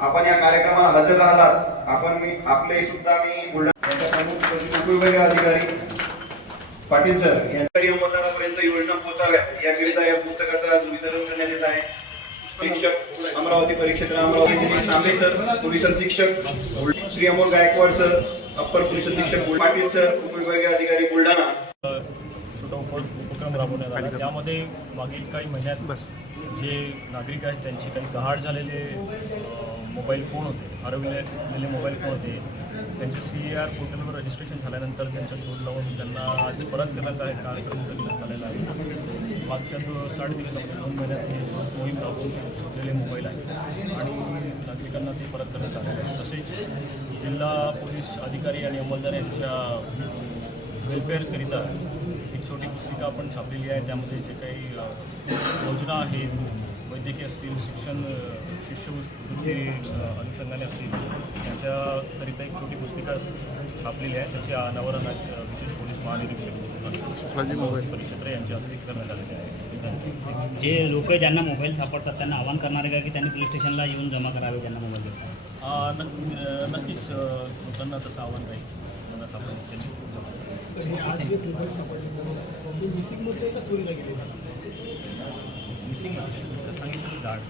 आपण या कार्यक्रमाला हजर राहिलात. आपण मी आपले सुद्धा मी बुलढाणा अधिकारी पाटील सर यांच्याकडे मतदारापर्यंत योजना पोहोचाव्या याकरिता या पुस्तकाचं आज वितरण करण्यात येत आहे. शिक्षक अमरावती परिक्षेत्र अमरावती तांबे सर पोलीस अधीक्षक Shri Amol Gaikwad sir upper police अधीक्षक पाटील सर उपविभागीय अधिकारी बुलढाणा उप उपक्रम राबवण्यात आला. त्यामध्ये मागील काही महिन्यात जे नागरिक आहेत त्यांचे काही गहाळ झालेले मोबाईल फोन होते हरवलेले मोबाईल फोन होते. त्यांचे सी ए आर पोर्टलवर रजिस्ट्रेशन झाल्यानंतर त्यांचा शोध लावून त्यांना आज परत करण्याचा एक कार्यक्रम करण्यात आलेला आहे. मागच्या दो साठ दिवसामध्ये दोन महिन्यात हे शोध मोहीम राबवून शोधलेले मोबाईल आहेत. आणि नागरिकांना ते परत करण्यात आलेले आहे तसेच जिल्हा पोलीस अधिकारी आणि अंमलदार यांच्या वेलफेअरकरिता एक छोटी पुस्तिका आपण छापलेली आहे. त्यामध्ये जे काही योजना आहेत वैद्यकीय असतील शिक्षण शिष्यवृत्ती अनुषंगाने असतील त्याच्याकरिता एक छोटी पुस्तिका छापलेली आहे. त्याचे अनावरण आज विशेष पोलीस महानिरीक्षक परिक्षेत्र यांच्या हस्ते करण्यात आलेले आहे. जे लोक ज्यांना मोबाईल सापडतात त्यांना आवाहन करणार आहे का की त्यांनी पोलीस स्टेशनला येऊन जमा करावे ज्यांना मोबाईल नक्कीच लोकांना तसं आव्हान राहील. त्यांना सापडेल त्यांनी मिसिंग सांगितलं गार्ड